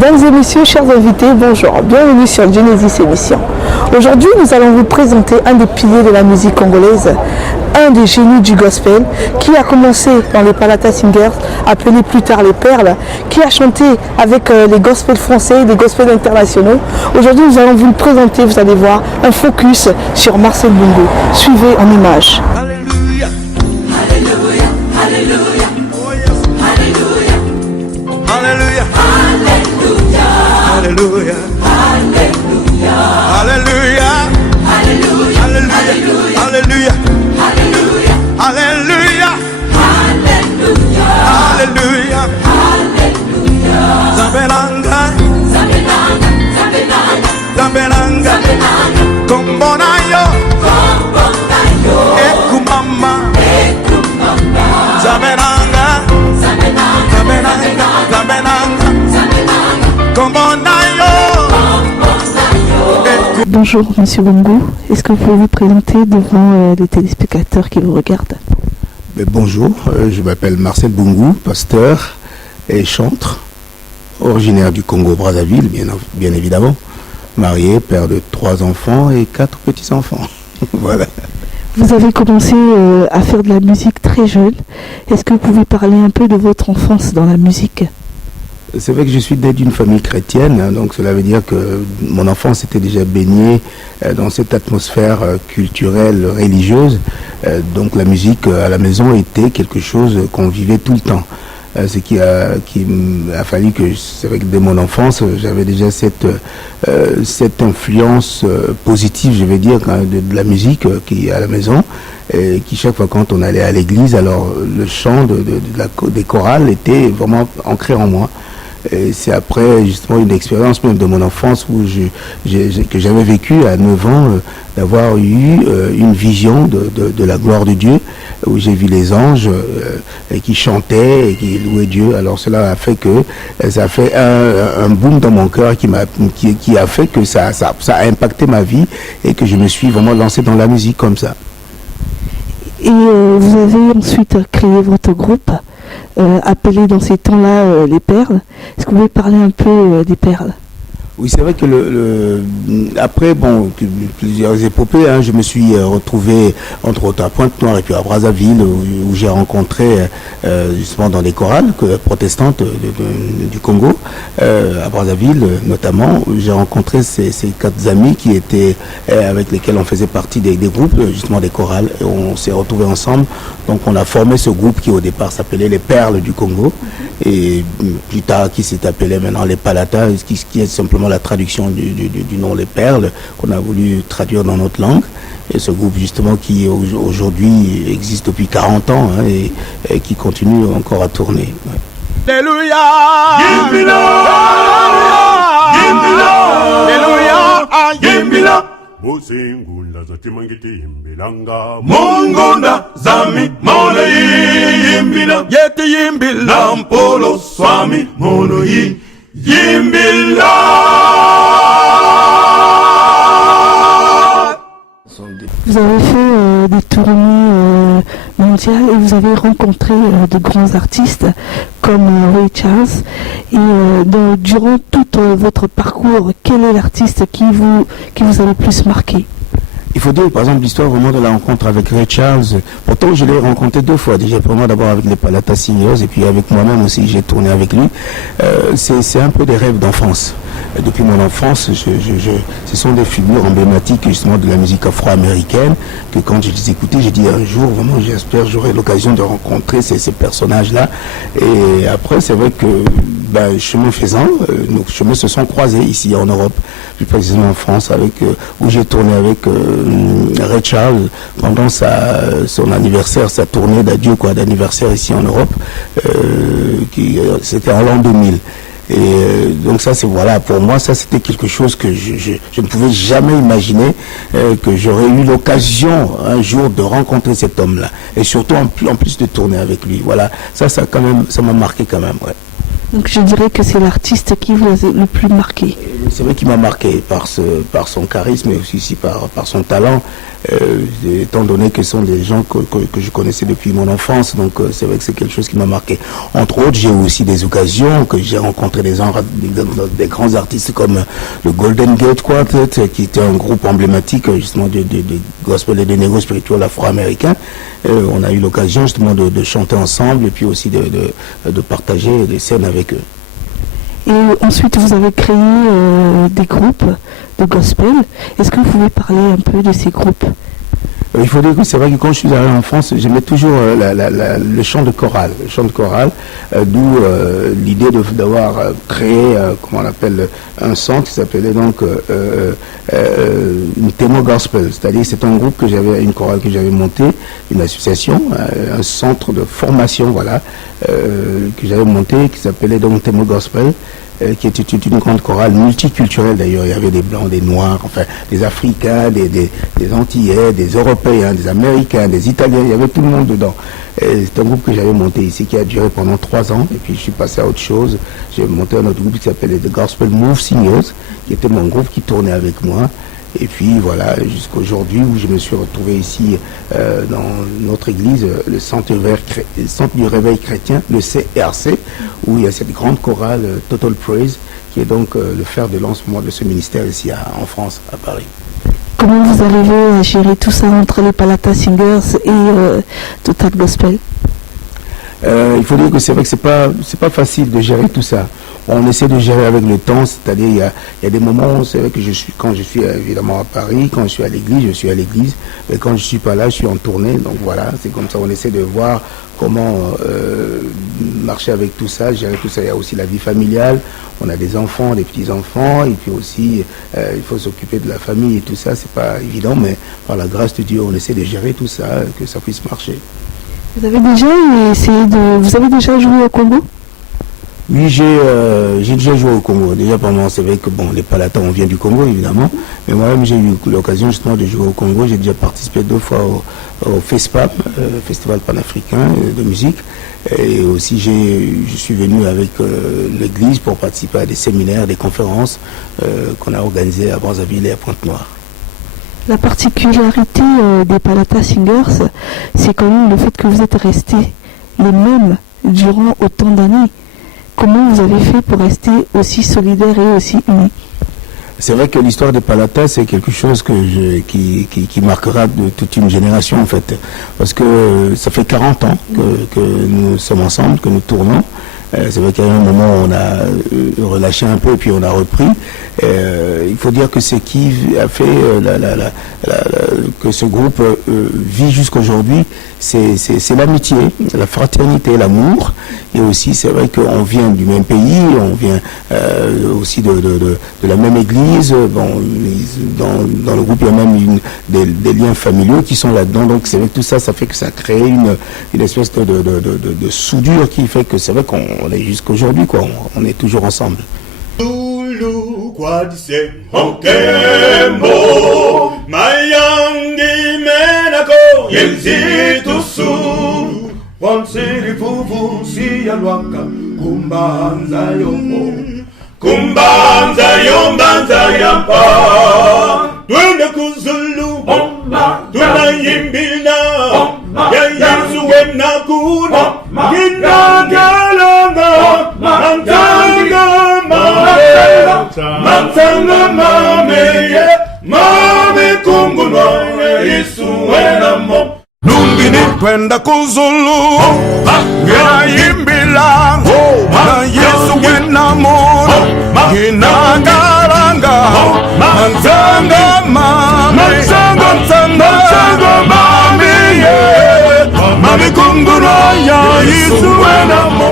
Mesdames et messieurs, chers invités, bonjour, bienvenue sur Genesis Émission. Aujourd'hui, nous allons vous présenter un des piliers de la musique congolaise, un des génies du gospel, qui a commencé dans les Palata Singers, appelés plus tard les Perles, qui a chanté avec les gospels français, des gospels internationaux. Aujourd'hui, nous allons vous le présenter, vous allez voir, un focus sur Marcel Bongo. Suivez en images. Alléluia, Alléluia, Alléluia, oh yes, Alléluia, Alléluia, Alléluia, Alléluia, Alléluia, Alléluia, Alléluia, Alléluia, Alléluia, Alléluia, Alléluia, Zabelanga, Zabelanga, Zabelanga, Zabelanga, Kombonayo, Kombonayo, Ekumama, Ekumama, Zabelanga, Zabelanga, Zabelanga, Zabelanga, Zabelanga, Kombonayo. Bonjour Monsieur Bongo, est-ce que vous pouvez vous présenter devant les téléspectateurs qui vous regardent? Bonjour, je m'appelle Marcel Bongo, pasteur et chanteur, originaire du Congo-Brazzaville, bien évidemment, marié, père de 3 enfants et 4 petits-enfants. Voilà. Vous avez commencé à faire de la musique très jeune. Est-ce que vous pouvez parler un peu de votre enfance dans la musique? C'est vrai que je suis né d'une famille chrétienne, hein, donc cela veut dire que mon enfance était déjà baignée dans cette atmosphère culturelle, religieuse. Donc la musique à la maison était quelque chose qu'on vivait tout le temps. Ce qui a fallu que, c'est vrai que dès mon enfance, j'avais déjà cette influence positive, je vais dire, de la musique qui est à la maison. Et qui chaque fois quand on allait à l'église, alors le chant des chorales était vraiment ancré en moi. Et c'est après justement une expérience même de mon enfance que j'avais vécu à 9 ans, d'avoir eu une vision de la gloire de Dieu, où j'ai vu les anges qui chantaient et qui louaient Dieu. Alors cela a fait que ça a fait un boom dans mon cœur qui a fait que ça a impacté ma vie et que je me suis vraiment lancé dans la musique comme ça. Et vous avez ensuite créé votre groupe, appelé dans ces temps-là les Perles. Est-ce que vous pouvez parler un peu des Perles? Oui, c'est vrai que après, bon, plusieurs épopées, hein, je me suis retrouvé entre autres à Pointe-Noire et puis à Brazzaville, où j'ai rencontré justement dans des chorales protestantes du Congo, à Brazzaville notamment, j'ai rencontré ces 4 amis qui étaient avec lesquels on faisait partie des groupes, justement des chorales, et on s'est retrouvés ensemble. Donc on a formé ce groupe qui au départ s'appelait les Perles du Congo, et plus tard qui s'est appelé maintenant les Palata, qui est simplement la traduction du nom Les Perles, qu'on a voulu traduire dans notre langue. Et ce groupe justement qui aujourd'hui existe depuis 40 ans, hein, et qui continue encore à tourner. Ouais. Alléluia, Alléluia, Alléluia. Bosingula zatimangiti yimbilanga Mongona zami mono yimbila Yeti yimbila Mpolo swami mono yimbila. Vous avez fait des tournées mondiales et vous avez rencontré de grands artistes comme Ray Charles. Et durant tout votre parcours, quel est l'artiste qui vous a le plus marqué? Il faut dire, par exemple, l'histoire vraiment de la rencontre avec Ray Charles. Pourtant, je l'ai rencontré 2 fois. Déjà, premièrement, d'abord avec les Palata Singers, et puis avec moi-même aussi, j'ai tourné avec lui. C'est un peu des rêves d'enfance. Depuis mon enfance, ce sont des figures emblématiques justement de la musique afro-américaine, que quand je les écoutais, j'ai dit un jour, vraiment, j'espère que j'aurai l'occasion de rencontrer ces personnages-là. Et après, c'est vrai que, chemin faisant, nos chemins se sont croisés ici en Europe, plus précisément en France, où j'ai tourné avec Ray Charles pendant son anniversaire, sa tournée d'adieu d'anniversaire ici en Europe, c'était en l'an 2000. Et donc ça, pour moi, ça c'était quelque chose que je ne pouvais jamais imaginer, que j'aurais eu l'occasion un jour de rencontrer cet homme-là, et surtout en plus de tourner avec lui. Voilà, ça m'a marqué quand même. Ouais. Donc je dirais que c'est l'artiste qui vous a le plus marqué. C'est vrai qu'il m'a marqué par son charisme et aussi par son talent, étant donné que ce sont des gens que je connaissais depuis mon enfance, donc c'est vrai que c'est quelque chose qui m'a marqué. Entre autres, j'ai eu aussi des occasions que j'ai rencontré des grands artistes comme le Golden Gate Quartet, qui était un groupe emblématique justement de gospel et de négo spirituel afro-américain. On a eu l'occasion justement de chanter ensemble et puis aussi de partager des scènes avec eux. Et ensuite, vous avez créé des groupes de gospel. Est-ce que vous pouvez parler un peu de ces groupes? Il faut dire que c'est vrai que quand je suis arrivé en France, j'aimais toujours le chant de chorale. Le chant de chorale, d'où l'idée d'avoir créé, comment on appelle, un centre qui s'appelait donc une Temo Gospel. C'est-à-dire c'est un groupe une chorale que j'avais monté, une association, un centre de formation, voilà, que j'avais monté, qui s'appelait donc Temo Gospel, qui était une grande chorale multiculturelle d'ailleurs. Il y avait des blancs, des noirs, enfin des Africains, des Antillais, des Européens, des Américains, des Italiens, il y avait tout le monde dedans. C'est un groupe que j'avais monté ici qui a duré pendant 3 ans et puis je suis passé à autre chose. J'ai monté un autre groupe qui s'appelait The Gospel Move Singers, qui était mon groupe qui tournait avec moi. Et puis voilà, jusqu'à aujourd'hui où je me suis retrouvé ici dans notre église, le Centre du Réveil Chrétien, le CRC, où il y a cette grande chorale Total Praise, qui est donc le fer de lancement de ce ministère ici en France, à Paris. Comment vous arrivez à gérer tout ça entre les Palata Singers et Total Gospel? Il faut dire que c'est vrai que c'est pas facile de gérer tout ça. On essaie de gérer avec le temps, c'est-à-dire il y a des moments, c'est vrai que quand je suis évidemment à Paris, quand je suis à l'église, je suis à l'église, mais quand je suis pas là, je suis en tournée, donc voilà, c'est comme ça, on essaie de voir comment marcher avec tout ça, gérer tout ça. Il y a aussi la vie familiale, on a des enfants, des petits-enfants, et puis aussi il faut s'occuper de la famille et tout ça, c'est pas évident, mais par la grâce de Dieu, on essaie de gérer tout ça, que ça puisse marcher. Vous avez déjà joué au Congo? Oui, j'ai déjà joué au Congo. Déjà pendant, c'est vrai que bon, les Palata, on vient du Congo évidemment, mais moi-même j'ai eu l'occasion justement de jouer au Congo. J'ai déjà participé 2 fois au FESPAM, Festival panafricain de musique, et aussi je suis venu avec l'église pour participer à des séminaires, des conférences qu'on a organisées à Brazzaville et à Pointe-Noire. La particularité des Palata Singers, c'est quand même le fait que vous êtes restés les mêmes durant autant d'années. Comment vous avez fait pour rester aussi solidaires et aussi unis? C'est vrai que l'histoire des Palata, c'est quelque chose qui marquera de toute une génération en fait. Parce que ça fait 40 ans que nous sommes ensemble, que nous tournons. C'est vrai qu'à un moment on a relâché un peu et puis on a repris. Il faut dire que ce qui a fait que ce groupe vit jusqu'aujourd'hui, c'est l'amitié, la fraternité, l'amour. Et aussi c'est vrai qu'on vient du même pays, on vient aussi de la même église. Bon, dans le groupe il y a même des liens familiaux qui sont là-dedans. Donc c'est vrai que tout ça, ça fait que ça crée une espèce de soudure qui fait que c'est vrai qu'on est jusqu'aujourd'hui, quoi. On est toujours ensemble. Lulu kwadise Hokembo Mayangi menako Yenzi tusu Wansiri fufu siyalwaka Kumbanza yombo Kumbanza yombanza yampa Twende kuzulu Twenda yimbina Ya Yesu wenakuna Gina galanga Mantanga mame Mame kungunwa Yesu wenamo Lumbini kwenda kuzulu Ya yimbila Na Yesu wenamo Gina galanga Mantanga mame Mantanga mame Mame kungunwa Ya Yesu wenamo